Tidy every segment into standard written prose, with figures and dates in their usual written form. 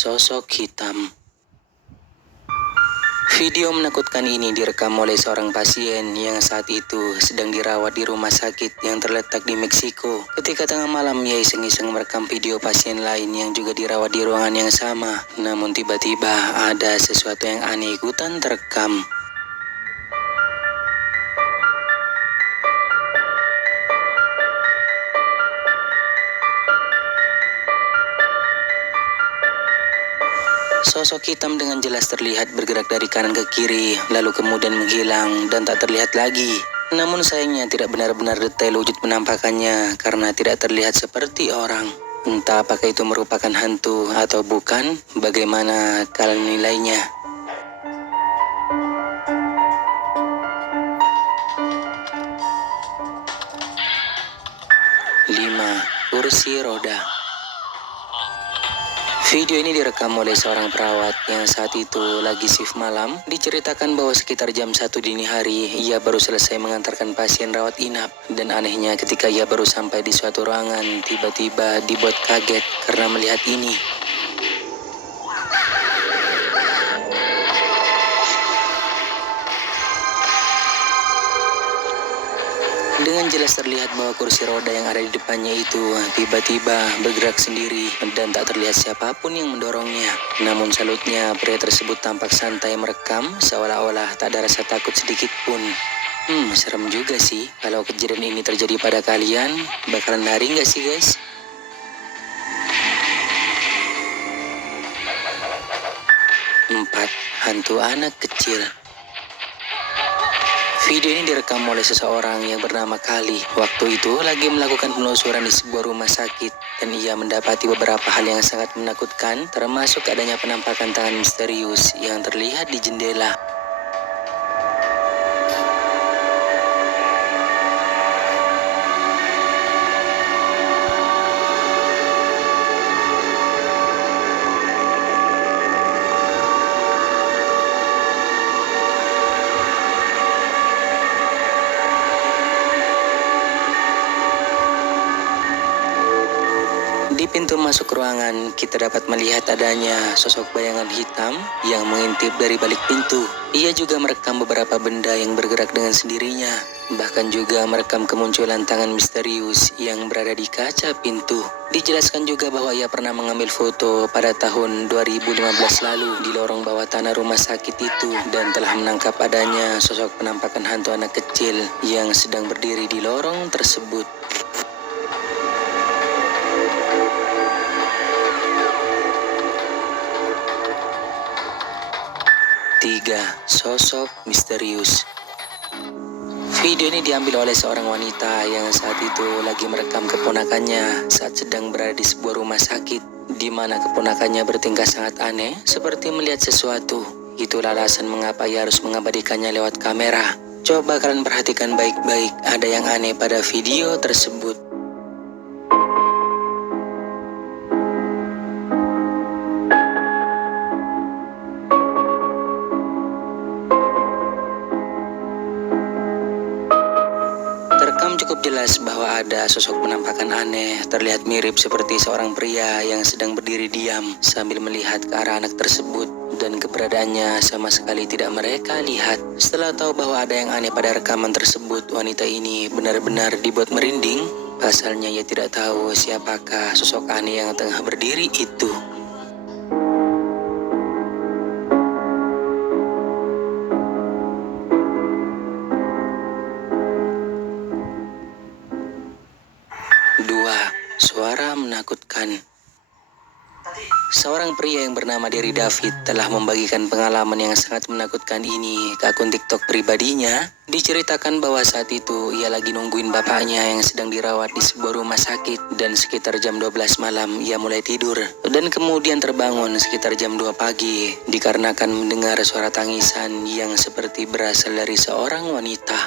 Sosok hitam. Video menakutkan ini direkam oleh seorang pasien yang saat itu sedang dirawat di rumah sakit yang terletak di Meksiko. Ketika tengah malam ia iseng-iseng merekam video pasien lain yang juga dirawat di ruangan yang sama. Namun tiba-tiba ada sesuatu yang aneh ikutan terekam. Sosok hitam dengan jelas terlihat bergerak dari kanan ke kiri, lalu kemudian menghilang dan tak terlihat lagi. Namun sayangnya tidak benar-benar detail wujud penampakannya karena tidak terlihat seperti orang. Entah apakah itu merupakan hantu atau bukan, bagaimana kalian menilainya? 5. Kursi roda. Video ini direkam oleh seorang perawat yang saat itu lagi shift malam. Diceritakan bahwa sekitar jam 1 dini hari, ia baru selesai mengantarkan pasien rawat inap. Dan anehnya ketika ia baru sampai di suatu ruangan, tiba-tiba dibuat kaget karena melihat ini. Dengan jelas terlihat bahwa kursi roda yang ada di depannya itu tiba-tiba bergerak sendiri dan tak terlihat siapapun yang mendorongnya. Namun salutnya pria tersebut tampak santai merekam seolah-olah tak ada rasa takut sedikit pun. Serem juga sih. Kalau kejadian ini terjadi pada kalian, bakalan lari nggak sih guys? 4. Hantu anak kecil. Video ini direkam oleh seseorang yang bernama Kali. Waktu itu lagi melakukan penelusuran di sebuah rumah sakit dan ia mendapati beberapa hal yang sangat menakutkan, termasuk adanya penampakan tangan misterius yang terlihat di jendela. Di pintu masuk ruangan, kita dapat melihat adanya sosok bayangan hitam yang mengintip dari balik pintu. Ia juga merekam beberapa benda yang bergerak dengan sendirinya. Bahkan juga merekam kemunculan tangan misterius yang berada di kaca pintu. Dijelaskan juga bahwa ia pernah mengambil foto pada tahun 2015 lalu di lorong bawah tanah rumah sakit itu dan telah menangkap adanya sosok penampakan hantu anak kecil yang sedang berdiri di lorong tersebut. 3. Sosok misterius. Video ini diambil oleh seorang wanita yang saat itu lagi merekam keponakannya saat sedang berada di sebuah rumah sakit, di mana keponakannya bertingkah sangat aneh, seperti melihat sesuatu. Itulah alasan mengapa ia harus mengabadikannya lewat kamera. Coba kalian perhatikan baik-baik, ada yang aneh pada video tersebut. Cukup jelas bahwa ada sosok penampakan aneh, terlihat mirip seperti seorang pria yang sedang berdiri diam sambil melihat ke arah anak tersebut dan keberadaannya sama sekali tidak mereka lihat. Setelah tahu bahwa ada yang aneh pada rekaman tersebut, wanita ini benar-benar dibuat merinding. Pasalnya ia tidak tahu siapakah sosok aneh yang tengah berdiri itu. 2. Suara menakutkan. Seorang pria yang bernama Derry David telah membagikan pengalaman yang sangat menakutkan ini ke akun TikTok pribadinya. Diceritakan bahwa saat itu ia lagi nungguin bapaknya yang sedang dirawat di sebuah rumah sakit dan sekitar jam 12 malam ia mulai tidur dan kemudian terbangun sekitar jam 2 pagi dikarenakan mendengar suara tangisan yang seperti berasal dari seorang wanita.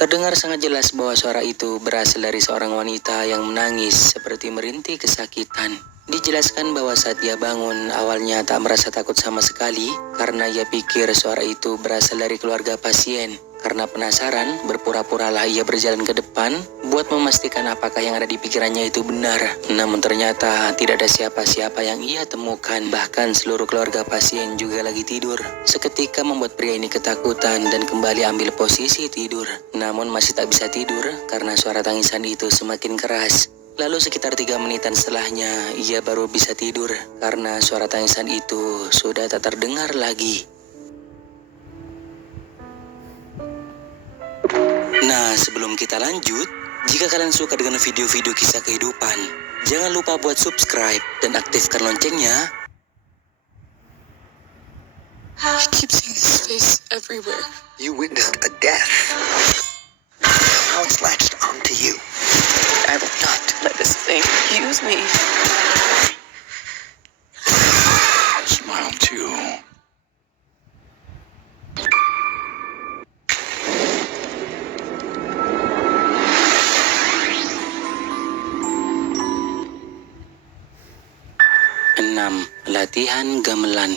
Terdengar sangat jelas bahwa suara itu berasal dari seorang wanita yang menangis seperti merintih kesakitan. Dijelaskan bahwa saat ia bangun, awalnya tak merasa takut sama sekali karena ia pikir suara itu berasal dari keluarga pasien. Karena penasaran, berpura-puralah ia berjalan ke depan buat memastikan apakah yang ada di pikirannya itu benar. Namun ternyata tidak ada siapa-siapa yang ia temukan, bahkan seluruh keluarga pasien juga lagi tidur. Seketika membuat pria ini ketakutan dan kembali ambil posisi tidur. Namun masih tak bisa tidur karena suara tangisan itu semakin keras. Lalu sekitar 3 menitan setelahnya, ia baru bisa tidur karena suara tangisan itu sudah tak terdengar lagi. Nah, sebelum kita lanjut, jika kalian suka dengan video-video kisah kehidupan, jangan lupa buat subscribe dan aktifkan loncengnya. I keep seeing his face everywhere. You witnessed a death. Now it's latched onto you. I will not let this thing use me. Smile too. Latihan gamelan.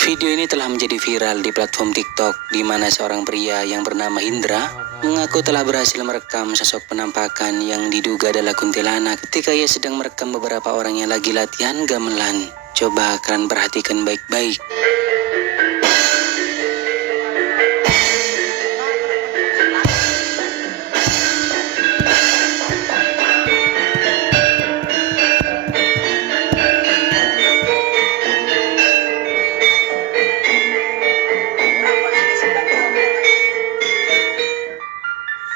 Video ini telah menjadi viral di platform TikTok, di mana seorang pria yang bernama Indra mengaku telah berhasil merekam sosok penampakan yang diduga adalah kuntilanak ketika ia sedang merekam beberapa orang yang lagi latihan gamelan. Coba kalian perhatikan baik-baik.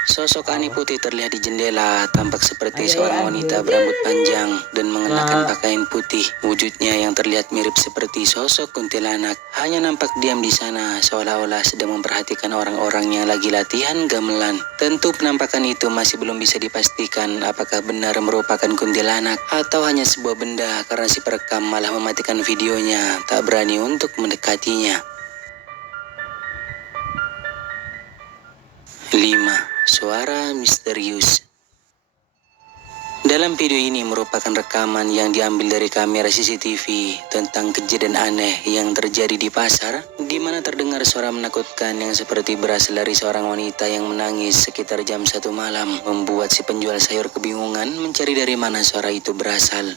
Sosok Ani Putih terlihat di jendela, tampak seperti seorang wanita berambut panjang dan mengenakan pakaian putih. Wujudnya yang terlihat mirip seperti sosok kuntilanak, hanya nampak diam di sana seolah-olah sedang memperhatikan orang-orang yang lagi latihan gamelan. Tentu penampakan itu masih belum bisa dipastikan apakah benar merupakan kuntilanak atau hanya sebuah benda karena si perekam malah mematikan videonya, tak berani untuk mendekatinya. 5. Suara misterius. Dalam video ini merupakan rekaman yang diambil dari kamera CCTV tentang kejadian aneh yang terjadi di pasar, di mana terdengar suara menakutkan yang seperti berasal dari seorang wanita yang menangis sekitar jam 1 malam, membuat si penjual sayur kebingungan mencari dari mana suara itu berasal.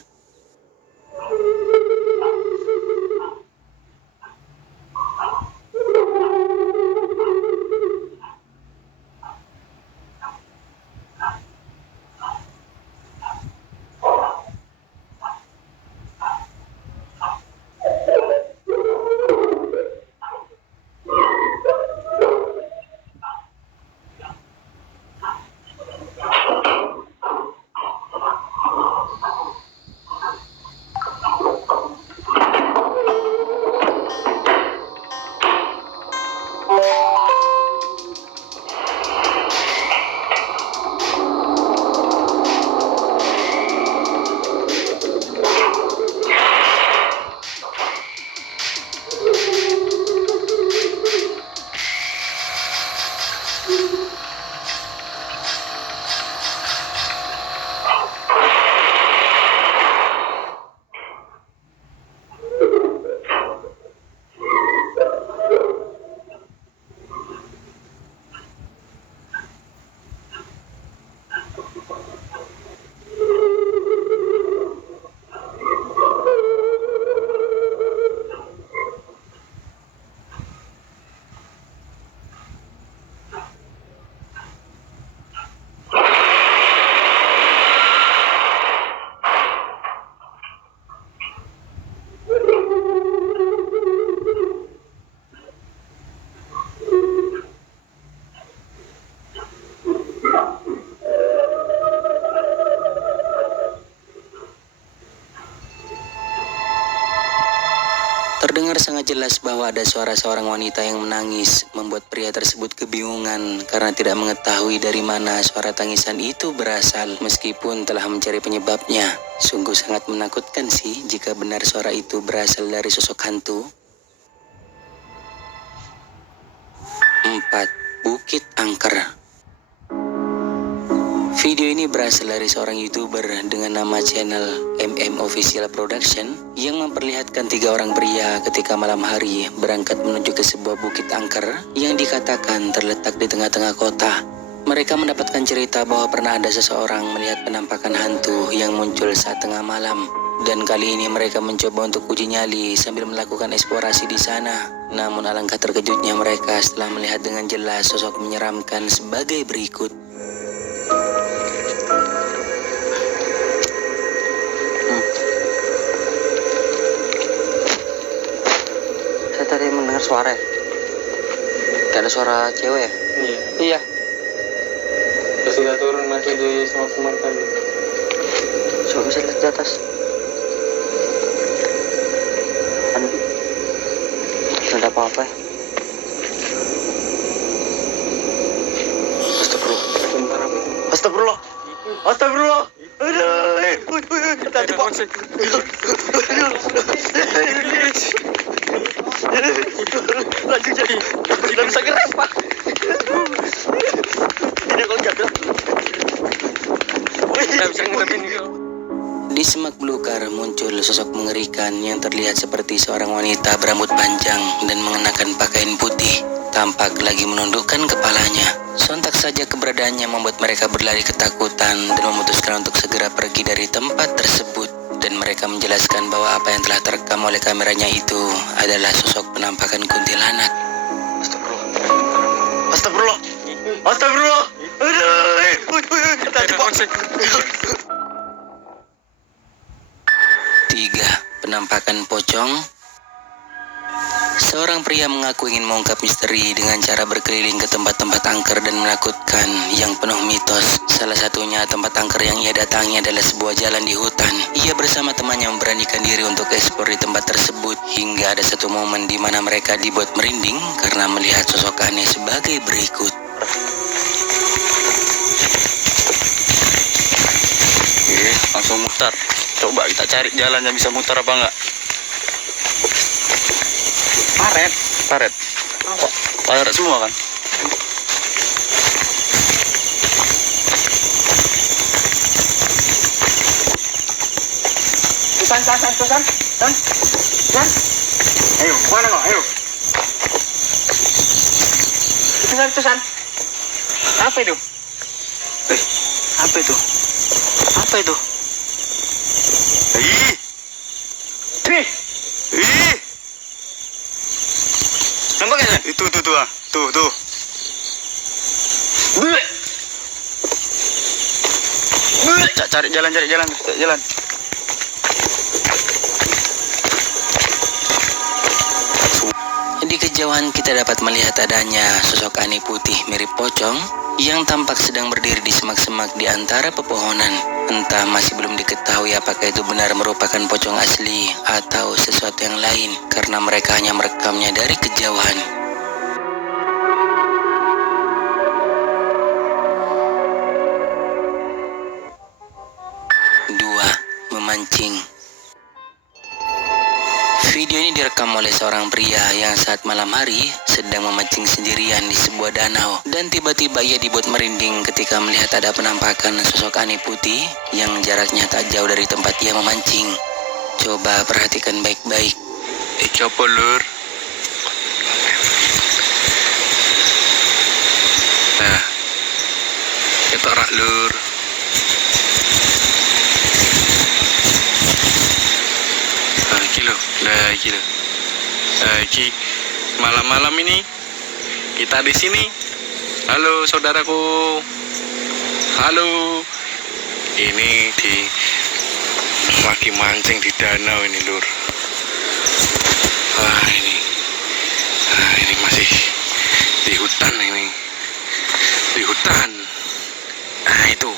Terdengar sangat jelas bahwa ada suara seorang wanita yang menangis, membuat pria tersebut kebingungan karena tidak mengetahui dari mana suara tangisan itu berasal meskipun telah mencari penyebabnya. Sungguh sangat menakutkan sih jika benar suara itu berasal dari sosok hantu. 4. Bukit Angker. Video ini berasal dari seorang YouTuber dengan nama channel MM Official Production yang memperlihatkan 3 orang pria ketika malam hari berangkat menuju ke sebuah bukit angker yang dikatakan terletak di tengah-tengah kota. Mereka mendapatkan cerita bahwa pernah ada seseorang melihat penampakan hantu yang muncul saat tengah malam. Dan kali ini mereka mencoba untuk uji nyali sambil melakukan eksplorasi di sana. Namun alangkah terkejutnya mereka setelah melihat dengan jelas sosok menyeramkan sebagai berikut. Saya tadi mendengar suara ya? Kayak ada suara cewek ya? Iya. Iya. Terus kita turun masih di semak-semak tadi. Coba bisa lihat di atas. Kan tidak ada apa-apa ya? Astagfirullah. Astagfirullah. Astagfirullah. Aduh. Tadi Pak. Lanjut jadi. Tidak bisa gerak Pak. Tidak kalau jatuh. Tidak bisa ngedekin gitu. Di semak belukar muncul sosok mengerikan yang terlihat seperti seorang wanita berambut panjang dan mengenakan pakaian putih. Tampak lagi menundukkan kepalanya. Sontak saja keberadaannya membuat mereka berlari ketakutan dan memutuskan untuk segera pergi dari tempat tersebut. Dan mereka menjelaskan bahwa apa yang telah terekam oleh kameranya itu adalah sosok penampakan kuntilanak. Astagfirullah. Astagfirullah. Aduh. Tadi Pak. 3. Penampakan pocong. Seorang pria mengaku ingin mengungkap misteri dengan cara berkeliling ke tempat-tempat angker dan menakutkan yang penuh mitos. Salah satunya tempat angker yang ia datangi adalah sebuah jalan di hutan. Ia bersama temannya memberanikan diri untuk eksplor di tempat tersebut hingga ada satu momen di mana mereka dibuat merinding karena melihat sosok aneh sebagai berikut. Oke, langsung mutar. Coba kita cari jalan yang bisa mutar apa enggak. Paret. Paret semua kan? Tusan. Ayo, mana kau? Ayo. Tusan. Apa itu? Apa itu? Apa itu? Ih, Ih, ih. nampak kan? Itu ah. Tuh. Bleh. Cari jalan. Di kejauhan kita dapat melihat adanya sosok aneh putih mirip pocong yang tampak sedang berdiri di semak-semak di antara pepohonan. Entah masih belum diketahui apakah itu benar merupakan pocong asli atau sesuatu yang lain karena mereka hanya merekamnya dari kejauhan. 2. Memancing. Video ini direkam oleh seorang pria yang saat malam hari sedang memancing sendirian di sebuah danau. Dan tiba-tiba ia dibuat merinding ketika melihat ada penampakan sosok aneh putih yang jaraknya tak jauh dari tempat ia memancing. Coba perhatikan baik-baik. Iki apa lur? Nah, kita rak lur. Iki malam-malam ini kita di sini. Halo saudaraku. Halo. Ini lagi mancing di danau ini lur. Ini masih di hutan ini. Di hutan. Nah itu.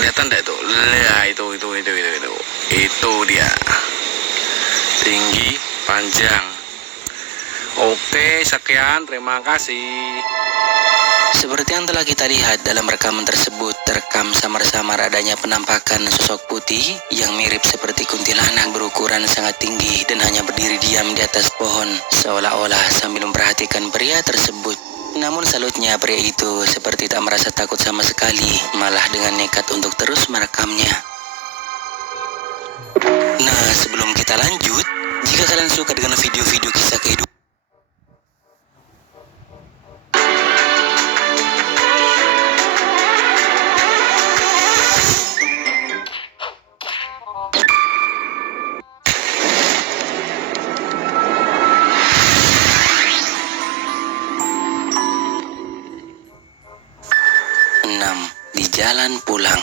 Kelihatan enggak itu? Nah, itu. Itu dia. Tinggi, panjang. Oke, sekian. Terima kasih. Seperti yang telah kita lihat dalam rekaman tersebut, terekam samar-samar adanya penampakan sosok putih yang mirip seperti kuntilanak berukuran sangat tinggi dan hanya berdiri diam di atas pohon, seolah-olah sambil memperhatikan pria tersebut. Namun salutnya pria itu seperti tak merasa takut sama sekali, malah dengan nekat untuk terus merekamnya. Nah, sebelum kita lanjut, jika kalian suka dengan video-video kisah kehidupan di jalan pulang.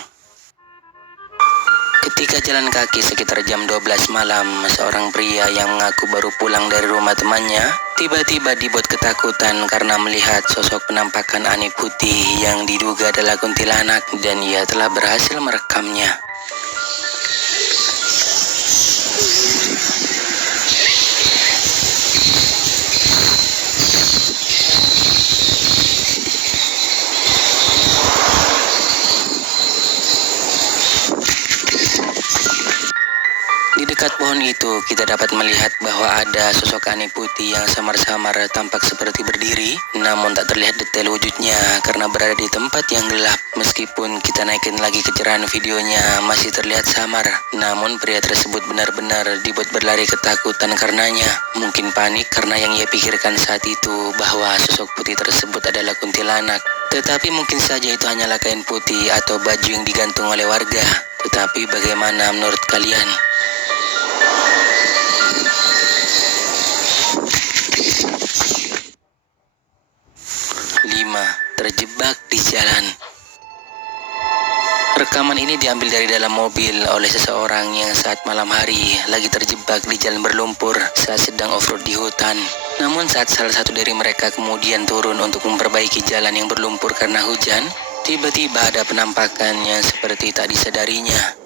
Ketika jalan kaki sekitar jam 12 malam, seorang pria yang mengaku baru pulang dari rumah temannya tiba-tiba dibuat ketakutan karena melihat sosok penampakan aneh putih yang diduga adalah kuntilanak, dan ia telah berhasil merekamnya. Di dekat pohon itu, kita dapat melihat bahwa ada sosok aneh putih yang samar-samar tampak seperti berdiri, namun tak terlihat detail wujudnya karena berada di tempat yang gelap. Meskipun kita naikin lagi kecerahan videonya, masih terlihat samar. Namun pria tersebut benar-benar dibuat berlari ketakutan karenanya. Mungkin panik karena yang ia pikirkan saat itu bahwa sosok putih tersebut adalah kuntilanak. Tetapi mungkin saja itu hanyalah kain putih atau baju yang digantung oleh warga. Tetapi bagaimana menurut kalian? 5. Terjebak di jalan. Rekaman ini diambil dari dalam mobil oleh seseorang yang saat malam hari lagi terjebak di jalan berlumpur saat sedang off-road di hutan. Namun saat salah satu dari mereka kemudian turun untuk memperbaiki jalan yang berlumpur karena hujan, tiba-tiba ada penampakan yang seperti tak disadarinya.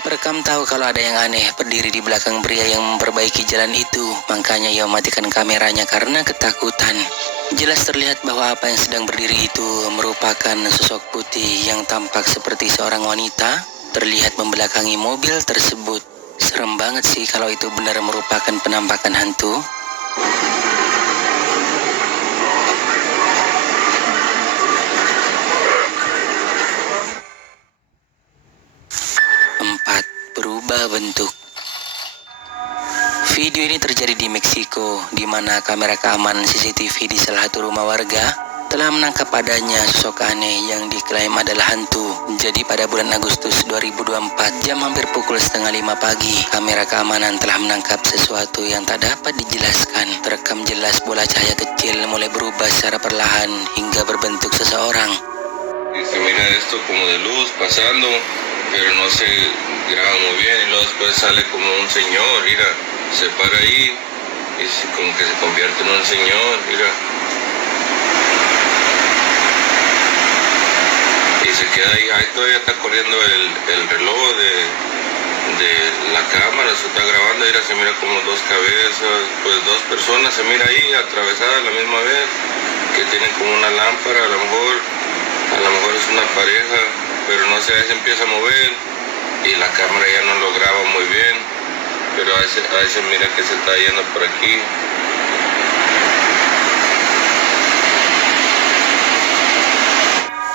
Perekam tahu kalau ada yang aneh berdiri di belakang pria yang memperbaiki jalan itu, makanya ia mematikan kameranya karena ketakutan. Jelas terlihat bahwa apa yang sedang berdiri itu merupakan sosok putih yang tampak seperti seorang wanita, terlihat membelakangi mobil tersebut. Serem banget sih kalau itu benar merupakan penampakan hantu. Berubah bentuk. Video ini terjadi di Meksiko, di mana kamera keamanan CCTV di salah satu rumah warga telah menangkap adanya sosok aneh yang diklaim adalah hantu. Jadi pada bulan Agustus 2024, jam hampir pukul 4:30 pagi, kamera keamanan telah menangkap sesuatu yang tak dapat dijelaskan. Terekam jelas bola cahaya kecil mulai berubah secara perlahan hingga berbentuk seseorang. Se mira esto como de luz pasando, pero no se graba muy bien, y luego después sale como un señor, mira, se para ahí y como que se convierte en un señor, mira, y se queda ahí todavía está corriendo el reloj de la cámara, se está grabando, mira, se mira como dos cabezas, pues dos personas se mira ahí atravesadas a la misma vez, que tienen como una lámpara, a lo mejor es una pareja, pero no sé, se empieza a mover y la cámara ya no lo graba muy bien, pero a veces mira que se está yendo por aquí.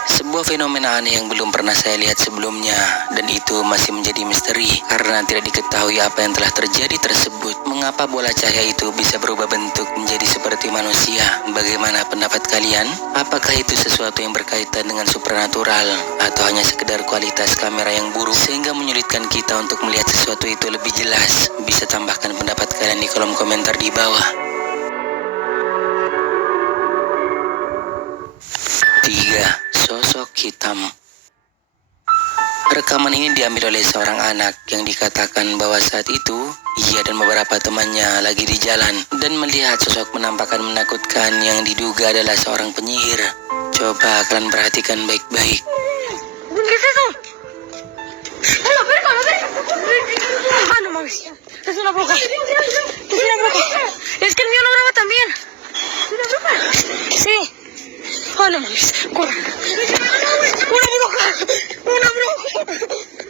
Sebuah fenomena aneh yang belum pernah saya lihat sebelumnya, dan itu masih menjadi misteri karena tidak diketahui apa yang telah terjadi tersebut. Mengapa bola cahaya itu bisa berubah bentuk menjadi seperti manusia? Bagaimana pendapat kalian? Apakah itu sesuatu yang berkaitan dengan supernatural atau hanya sekedar kualitas kamera yang buruk sehingga menyulitkan kita untuk melihat sesuatu itu lebih jelas? Bisa tambahkan pendapat kalian di kolom komentar di bawah. 3. Sosok hitam. Rekaman ini diambil oleh seorang anak yang dikatakan bahwa saat itu ia dan beberapa temannya lagi di jalan dan melihat sosok penampakan menakutkan yang diduga adalah seorang penyihir. Coba kalian perhatikan baik-baik. ¿Qué es eso? ¡A la verga, a la verga! ¡Ah, no mames! Es una bruja. Es una bruja. Es que el mío lo graba también. ¿Es una bruja? Sí. ¡Ah, no mames! ¡Corran! ¡Una bruja! ¡Una bruja!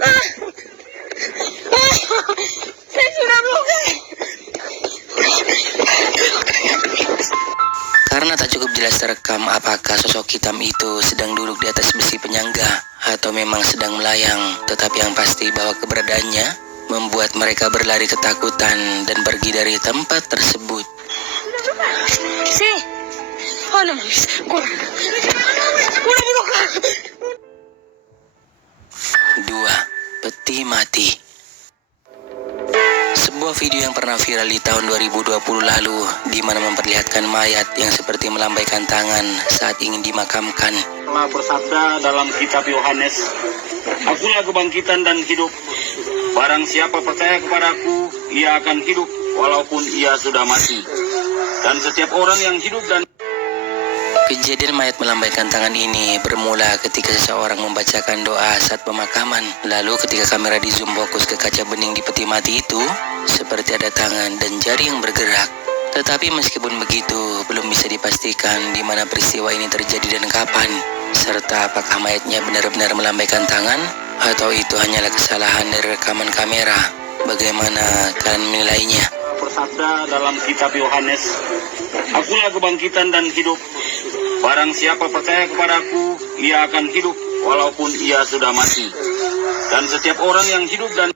¡Ah! ¡Ah! ¡Es una bruja! Karena tak cukup jelas terekam apakah sosok hitam itu sedang duduk di atas besi penyangga atau memang sedang melayang, tetapi yang pasti bahwa keberadaannya membuat mereka berlari ketakutan dan pergi dari tempat tersebut. Sí. ¡Ah, no mames! ¡Corran! ¡Una bruja! 2. Peti mati. Sebuah video yang pernah viral di tahun 2020 lalu di mana memperlihatkan mayat yang seperti melambaikan tangan saat ingin dimakamkan. Allah bersabda dalam kitab Yohanes, "Akulah kebangkitan dan hidup. Barang siapa percaya kepadaku, ia akan hidup walaupun ia sudah mati. Dan setiap orang yang hidup dan..." Kejadian mayat melambaikan tangan ini bermula ketika seseorang membacakan doa saat pemakaman. Lalu ketika kamera di zoom fokus ke kaca bening di peti mati itu, seperti ada tangan dan jari yang bergerak. Tetapi meskipun begitu, belum bisa dipastikan di mana peristiwa ini terjadi dan kapan, serta apakah mayatnya benar-benar melambaikan tangan atau itu hanyalah kesalahan dari rekaman kamera. Bagaimana kalian menilainya? Bersabda dalam kitab Yohanes, "Akulah kebangkitan dan hidup. Barang siapa percaya kepadaku, ia akan hidup walaupun ia sudah mati. Dan setiap orang yang hidup dan..."